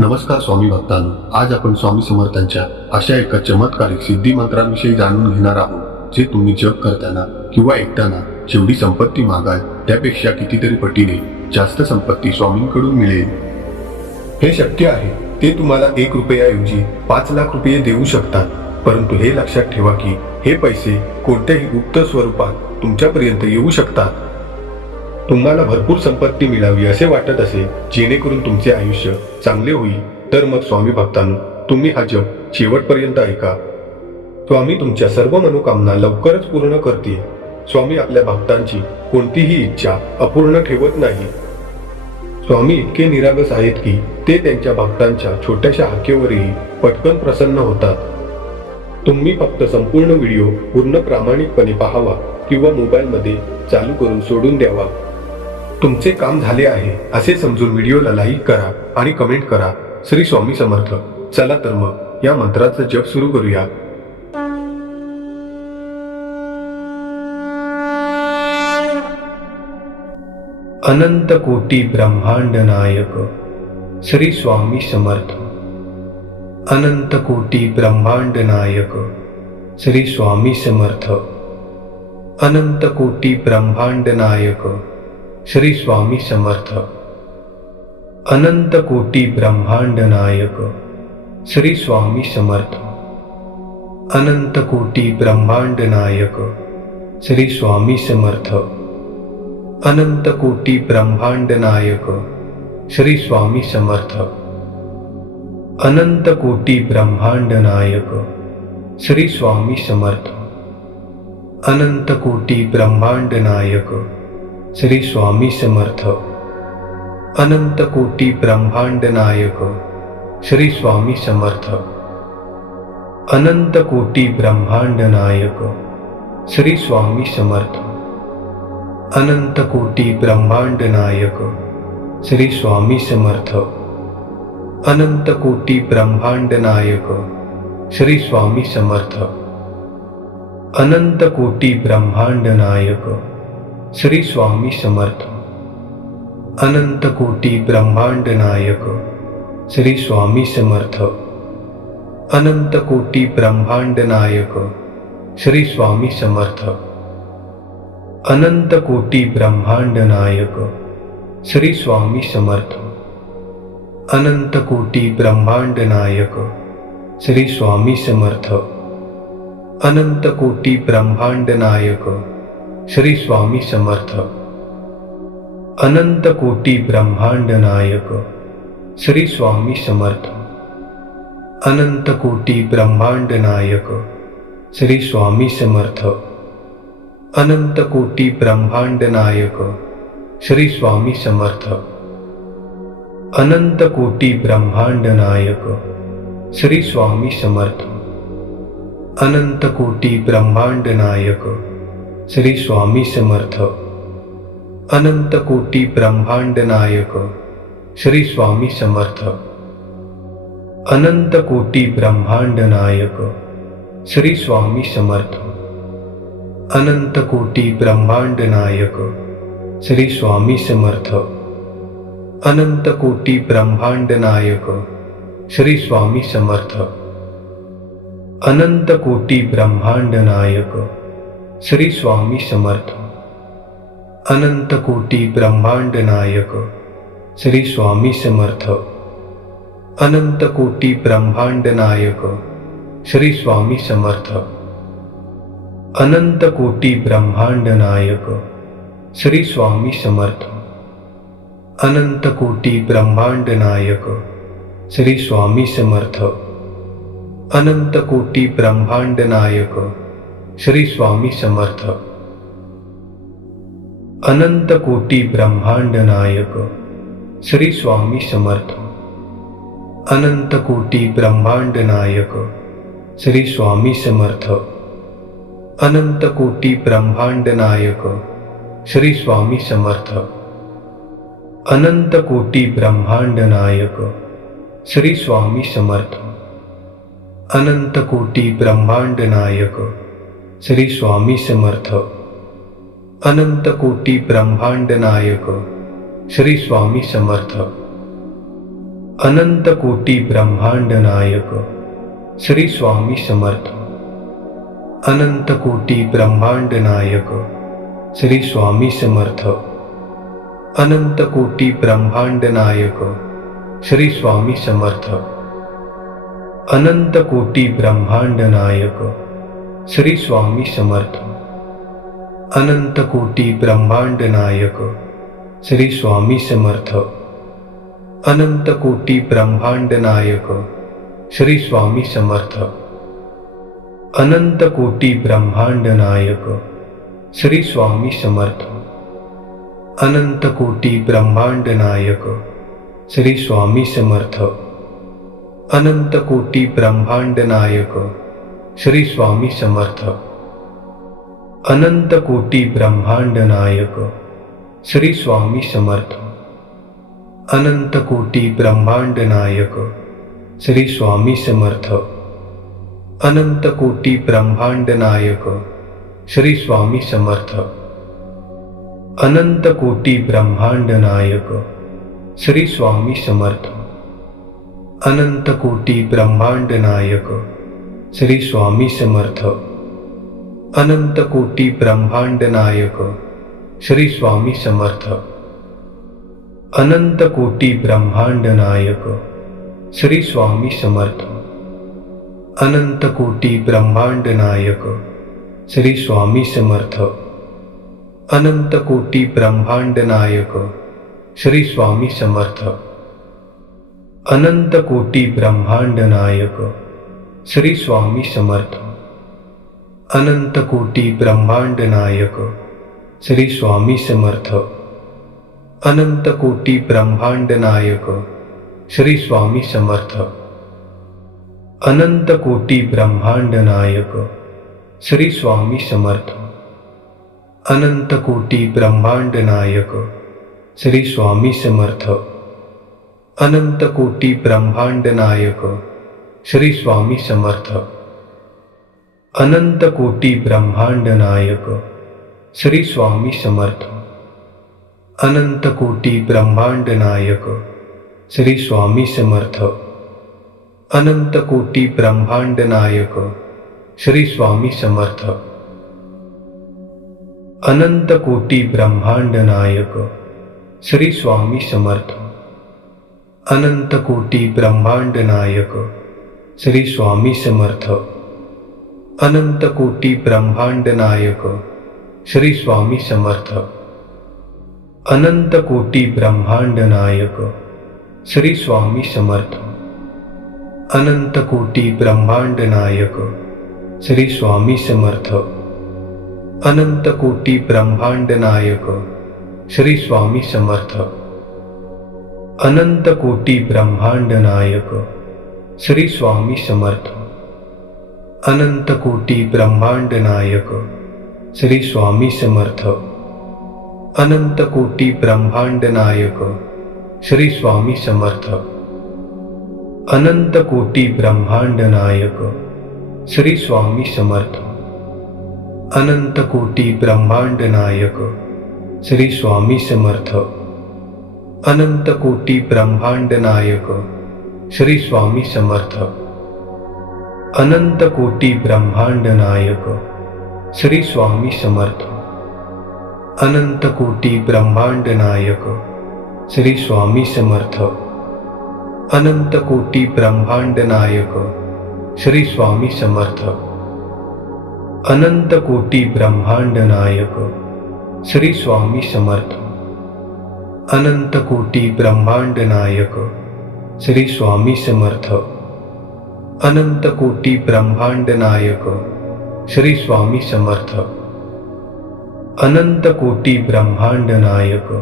नमस्कार स्वामी आज आपण स्वामी समर्थांच्या अशा एका चमत्कारिक सिद्धी मंत्राविषयी जाणून घेणार आहोत जे तुम्ही जप करताना किंवा ऐकताना जेवढी संपत्ती मागाल त्यापेक्षा कितीतरी पटीने जास्त संपत्ती स्वामींकडून मिळेल हे शक्य आहे ते तुम्हाला एक रुपयाऐवजी पाच लाख रुपये देऊ शकतात परंतु हे लक्षात ठेवा की हे पैसे कोणत्याही गुप्त स्वरूपात तुमच्यापर्यंत येऊ शकतात तुम्हाला भरपूर संपत्ती मिळावी असे वाटत असेल जेणेकरून तुमचे आयुष्य चांगले होईल तर मग स्वामी तुम्ही हा शेवटपर्यंत ऐका स्वामी तुमच्या सर्व मनोकामना लवकरच पूर्ण करते स्वामी आपल्या भक्तांची कोणतीही इच्छा अपूर्ण ठेवत नाही स्वामी इतके निरागस आहेत की ते त्यांच्या भक्तांच्या छोट्याशा हाकेवरही पटकन प्रसन्न होतात तुम्ही फक्त संपूर्ण व्हिडिओ पूर्ण प्रामाणिकपणे पाहावा किंवा मोबाईलमध्ये चालू करून सोडून द्यावा तुमचे काम झाले आहे असे समजून व्हिडिओला लाईक करा आणि कमेंट करा श्री स्वामी समर्थ चला तर मग या मंत्राचं जप सुरू करूया अनंत कोटी ब्रह्मांड नायक श्री स्वामी समर्थ अनंत कोटी ब्रह्मांड नायक श्री स्वामी समर्थ अनंत कोटी ब्रह्मांड नायक श्री स्वामी समर्थ अनंत ब्रह्मांड नायक श्री स्वामी समर्थ अनंत ब्रह्मांड नायक श्री स्वामी समर्थ अनंत ब्रह्मांड नायक श्री स्वामी समर्थ अनंत ब्रह्मांड नायक श्री स्वामी समर्थ अनंत ब्रह्मांड नायक श्री स्वामी समर्थ अनंत ब्रह्मांड नायक श्री स्वामी समर्थ अनंत ब्रह्मांड नायक श्री स्वामी समर्थ अनंत ब्रह्मांड नायक श्री स्वामी समर्थ अनंत ब्रह्मांड नायक श्री स्वामी समर्थ अनंत ब्रह्मांड नायक श्री स्वामी समर्थ अनंत ब्रह्मांड नायक श्री स्वामी समर्थ अनंत ब्रह्मांड नायक श्री स्वामी समर्थ अनंत ब्रह्मांड नायक श्री स्वामी समर्थ अनंत ब्रह्मांड नायक श्री स्वामी समर्थ अनंत ब्रह्मांड नायक श्री स्वामी समर्थ अनंत ब्रह्मांड नायक श्री स्वामी समर्थ अनंत ब्रह्मांड नायक श्री स्वामी समर्थ अनंत ब्रह्मांड नायक श्री स्वामी समर्थ अनंत ब्रह्मांड नायक श्री स्वामी समर्थ अनंत ब्रह्मांड नायक श्री स्वामी समर्थ अनंत ब्रह्मांड नायक श्री स्वामी समर्थ अनंत ब्रह्मांड नायक श्री स्वामी समर्थ अनंत ब्रह्मांड नायक श्री स्वामी समर्थ अनंत ब्रह्मांड नायक श्री स्वामी समर्थ अनंत ब्रह्मांड नायक श्री स्वामी समर्थ अनंत ब्रह्मांड नायक श्री स्वामी समर्थ अनंत ब्रह्मांड नायक श्री स्वामी समर्थ अनंत ब्रह्मांड नायक श्री स्वामी समर्थ अनंत ब्रह्मांड नायक श्री स्वामी समर्थ अनंत ब्रह्मांड नायक श्री स्वामी समर्थ अनंत कोटि ब्रह्मांड नायक श्री स्वामी समर्थ अनंत कोटि ब्रह्मांड नायक श्री स्वामी समर्थ अनंत कोटि ब्रह्मांड नायक श्री स्वामी समर्थ अनंत कोटि ब्रह्मांड नायक श्री स्वामी समर्थ अनंत कोटि ब्रह्मांड नायक श्री स्वामी समर्थ अनंत कोटि ब्रह्मांड नायक श्री स्वामी समर्थ अनंत कोटि ब्रह्मांड नायक श्री स्वामी समर्थ अनंत कोटि ब्रह्मांड नायक श्री स्वामी समर्थ अनंत कोटि ब्रह्मांड नायक श्री स्वामी समर्थ अनंत कोटि ब्रह्मांड नायक श्री स्वामी समर्थ अनंत ब्रह्मांड नायक श्री स्वामी समर्थ अनंत ब्रह्मांड नायक श्री स्वामी समर्थ अनंत ब्रह्मांड नायक श्री स्वामी समर्थ अनंत ब्रह्मांड नायक श्री स्वामी समर्थ अनंत ब्रह्मांड नायक श्री स्वामी समर्थ अनंत ब्रह्मांड नायक श्री स्वामी समर्थ अनंत ब्रह्मांड नायक श्री स्वामी समर्थ अनंत ब्रह्मांड नायक श्री स्वामी समर्थ अनंत ब्रह्मांड नायक श्री स्वामी समर्थ अनंत ब्रह्मांड नायक श्री स्वामी समर्थ अनंत ब्रह्मांड नायक श्री स्वामी समर्थ अनंत ब्रह्मांड नायक श्री स्वामी समर्थ अनंत कोटि ब्रह्मांड नायक श्री स्वामी समर्थ अनंत ब्रह्मांड नायक श्री स्वामी समर्थ अनंत ब्रह्मांड नायक श्री स्वामी समर्थ अनंत कोटि ब्रह्मांड नायक श्री स्वामी समर्थ अनंत कोटि ब्रह्मांड नायक श्री स्वामी समर्थ अनंत कोटि ब्रह्मांड नायक श्री स्वामी समर्थ अनंत कोटि ब्रह्मांड नायक श्री स्वामी समर्थ अनंत कोटि ब्रह्मांड नायक श्री स्वामी समर्थ अनंत ब्रह्मांड नायक श्री स्वामी समर्थ अनंत ब्रह्मांड नायक श्री स्वामी समर्थ अनंत ब्रह्मांड नायक श्री स्वामी समर्थ अनंत ब्रह्मांड नायक श्री स्वामी समर्थ अनंत ब्रह्मांड नायक श्री स्वामी समर्थ अनंत ब्रह्मांड नायक श्री स्वामी समर्थ अनंत ब्रह्मांड नायक श्री स्वामी समर्थ अनंत कोटि ब्रह्मांड नायक श्री स्वामी समर्थ अनंत ब्रह्मांड नायक श्री स्वामी समर्थ अनंत ब्रह्मांड नायक श्री स्वामी समर्थ ब्रह्मांड नायक श्री स्वामी समर्थ ब्रह्मांड नायक श्री स्वामी समर्थ ब्रह्मांड नायक श्री स्वामी समर्थ ब्रह्मांड नायक श्री स्वामी समर्थ ब्रह्मांड नायक श्री स्वामी समर्थ अनंत ब्रह्मांड नायक श्री स्वामी समर्थ अनंत ब्रह्मांड नायक श्री स्वामी समर्थ अनंत ब्रह्मांड नायक श्री स्वामी समर्थ अनंत ब्रह्मांड नायक श्री स्वामी समर्थ अनंत ब्रह्मांड नायक श्री स्वामी समर्थ अनंत ब्रह्मांड नायक श्री स्वामी समर्थ अनंत ब्रह्मांड नायक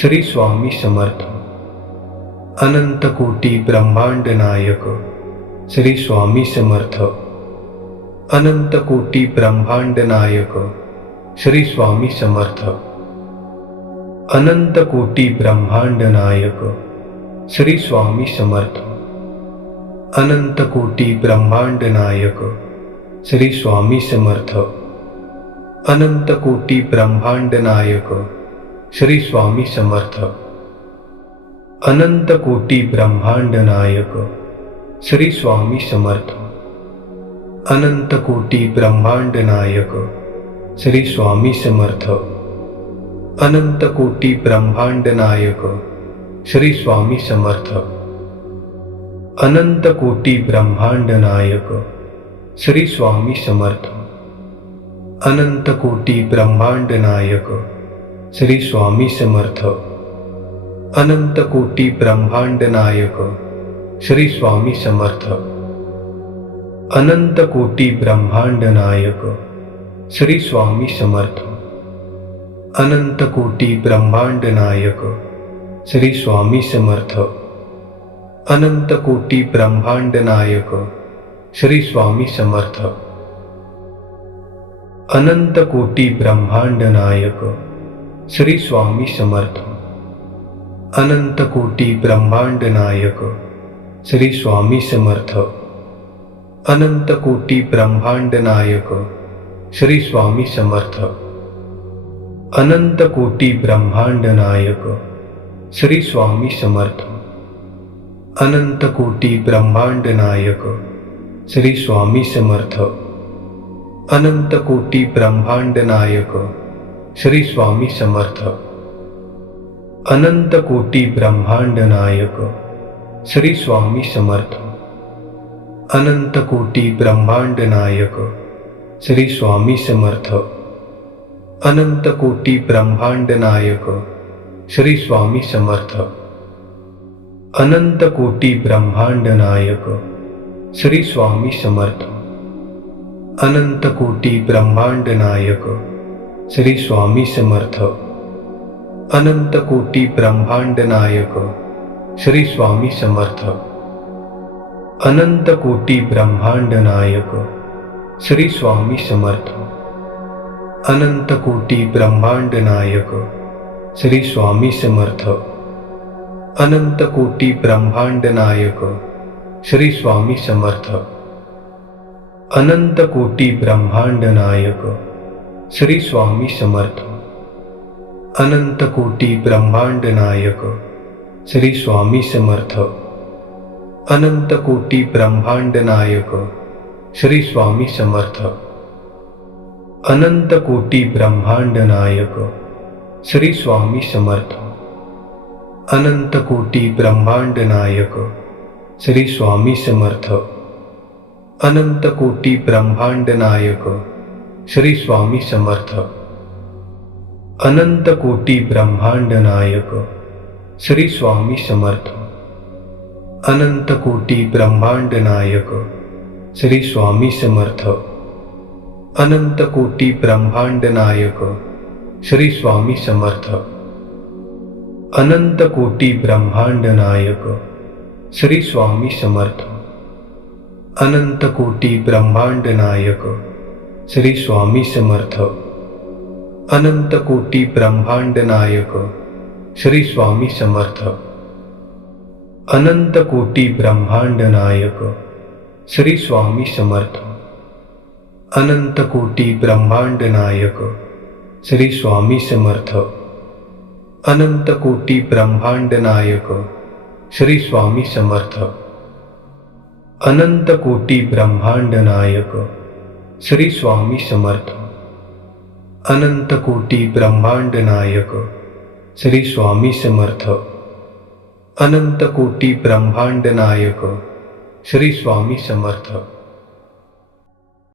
श्री स्वामी समर्थ अनंत ब्रह्मांड नायक श्री स्वामी समर्थ अनंत ब्रह्मांड नायक श्री स्वामी समर्थ अनंत ब्रह्मांड नायक, श्री स्वामी समर्थ अनंत ब्रह्मांड नायक श्री स्वामी समर्थ अनंत ब्रह्मांड नायक श्री स्वामी समर्थ अनंत ब्रह्मांड नायक श्री स्वामी समर्थ अनंत ब्रह्मांड नायक श्री स्वामी समर्थ अनंत ब्रह्मांड नायक, श्री स्वामी समर्थ अनंत ब्रह्मांड नायक श्री स्वामी समर्थ अनंत ब्रह्मांड नायक श्री स्वामी समर्थ अनंत ब्रह्मांड नायक श्री स्वामी समर्थ अनंत ब्रह्मांड नायक श्री स्वामी समर्थ अनंत ब्रह्मांड नायक श्री स्वामी समर्थ अनंत ब्रह्मांड नायक श्री स्वामी समर्थ अनंत ब्रह्मांड नायक श्री स्वामी समर्थ अनंत ब्रह्मांड नायक श्री स्वामी समर्थ अनंत ब्रह्मांड नायक श्री स्वामी समर्थ अनंत ब्रह्मांड नायक, श्री स्वामी समर्थ अनंत ब्रह्मांड नायक श्री स्वामी समर्थ अनंत ब्रह्मांड नायक श्री स्वामी समर्थ अनंत ब्रह्मांड नायक श्री स्वामी समर्थ अनंत ब्रह्मांड नायक श्री स्वामी समर्थ अनंत ब्रह्मांड नायक श्री स्वामी समर्थ अनंत ब्रह्मांड नायक श्री स्वामी समर्थ अनंत ब्रह्मांड नायक श्री स्वामी समर्थ अनंत ब्रह्मांड नायक श्री स्वामी समर्थ अनंत ब्रह्मांड नायक श्री स्वामी समर्थ अनंत ब्रह्मांड नायक श्री स्वामी समर्थ अनंत कोटि ब्रह्मांड नायक श्री स्वामी समर्थ अनंत कोटि ब्रह्मांड नायक श्री स्वामी समर्थ अनंत कोटि ब्रह्मांड नायक श्री स्वामी समर्थ अनंत कोटि ब्रह्मांड नायक श्री स्वामी समर्थ अनंत कोटि ब्रह्मांड नायक श्री स्वामी समर्थ ब्रह्मांड नायक श्री स्वामी समर्थ ब्रह्मांड नायक श्री स्वामी समर्थ ब्रह्मांड नायक श्री स्वामी समर्थ ब्रह्मांड नायक श्री स्वामी समर्थ अनंत ब्रह्मांड नायक, श्री स्वामी समर्थ अनंत ब्रह्मांड नायक श्री स्वामी समर्थ अनंत ब्रह्मांड नायक श्री स्वामी समर्थ अनंत ब्रह्मांड नायक श्री स्वामी समर्थ अनंत ब्रह्मांड नायक श्री स्वामी समर्थ अनंत ब्रह्मांड नायक श्री स्वामी समर्थ अनंत ब्रह्मांड नायक श्री स्वामी समर्थ अनंत ब्रह्मांड नायक श्री स्वामी समर्थ अनंत कोटि ब्रह्मांड नायक श्री स्वामी समर्थ अनंत ब्रह्मांड नायक श्री स्वामी समर्थ